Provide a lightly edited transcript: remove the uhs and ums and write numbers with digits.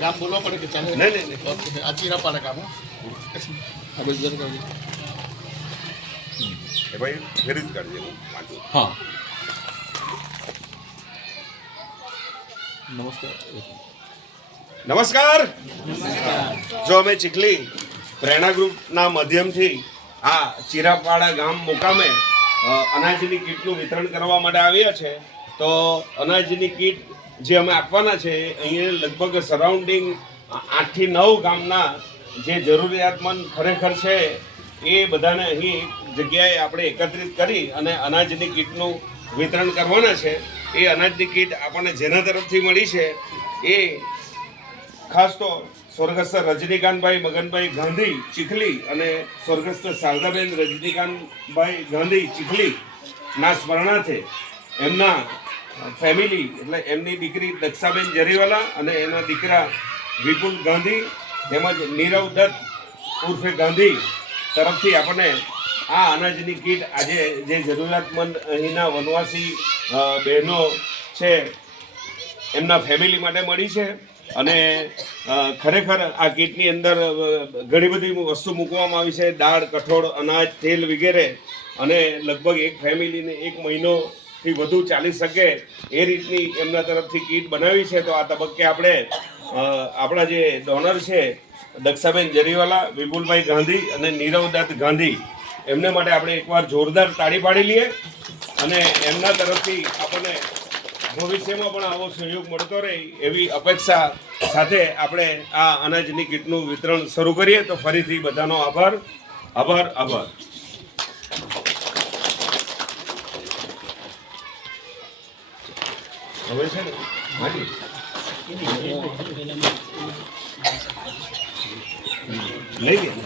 ગામ બોલવા પડે કે ચાલે? નહીં. ઓકે, આ ચીરાપાડા ગામ હો. આ બધું જરા કરજો. એ ભાઈ ફેરી જ કાઢજે હું વાંચું. હા, નમસ્કાર. જો અમે ચીખલી પ્રેરણા ગ્રુપના માધ્યમથી આ ચીરાપાડા ગામ મુકામે અનાજની કીટનું વિતરણ કરવા માટે આવ્યા છે. તો અનાજની કીટ જે અમે આપવાના છે અહીંયા લગભગ સરાઉન્ડિંગ 8 થી 9 ગામના જે જરૂરિયાતમંદ ખરેખર છે એ બધાને અહીં જગ્યાએ આપણે એકત્રિત કરી અને અનાજની કીટનું વિતરણ કરવાના છે. એ અનાજની કીટ આપણને જેના તરફથી મળી છે એ ખાસ તો સ્વર્ગસ્થ રજનીકાંતભાઈ મગનભાઈ ગાંધી ચીખલી અને સ્વર્ગસ્થ શારદાબેન રજનીકાંતભાઈ ગાંધી ચીખલી ના સ્મરણાર્થે એમના ફેમિલી એટલે એમની દીકરી દક્ષાબેન જરીવાલા અને એના દીકરા વિપુલ ગાંધી તેમજ નીરવ દત્ત ઉર્ફે ગાંધી તરફથી આપણને આ અનાજની કીટ આજે જે જરૂરિયાતમંદ અહીંના વનવાસી બહેનો છે એમના ફેમિલી માટે મળી છે. અને ખરેખર આ કીટની અંદર ઘણી બધી વસ્તુ મૂકવામાં આવી છે, દાળ, કઠોળ, અનાજ, તેલ વગેરે. અને લગભગ એક ફેમિલીને 1 મહિનોથી વધુ ચાલી શકે એ રીતની એમના તરફથી કીટ બનાવી છે. તો આ તબક્કે આપણે આપણા જે ડોનર છે દક્ષાબેન જરીવાલા, વિપુલભાઈ ગાંધી અને નીરવ દત્ત ગાંધી એમને માટે આપણે એકવાર જોરદાર તાળી પાડી લઈએ અને એમના તરફથી આપણને ભવિષ્યમાં પણ આવો સહયોગ મળતો રહે એવી અપેક્ષા સાથે આપણે આ અનાજની કીટનું વિતરણ શરૂ કરીએ. તો ફરીથી બધાનો આભાર. હવે છે ને હાજી લઈ ગયા.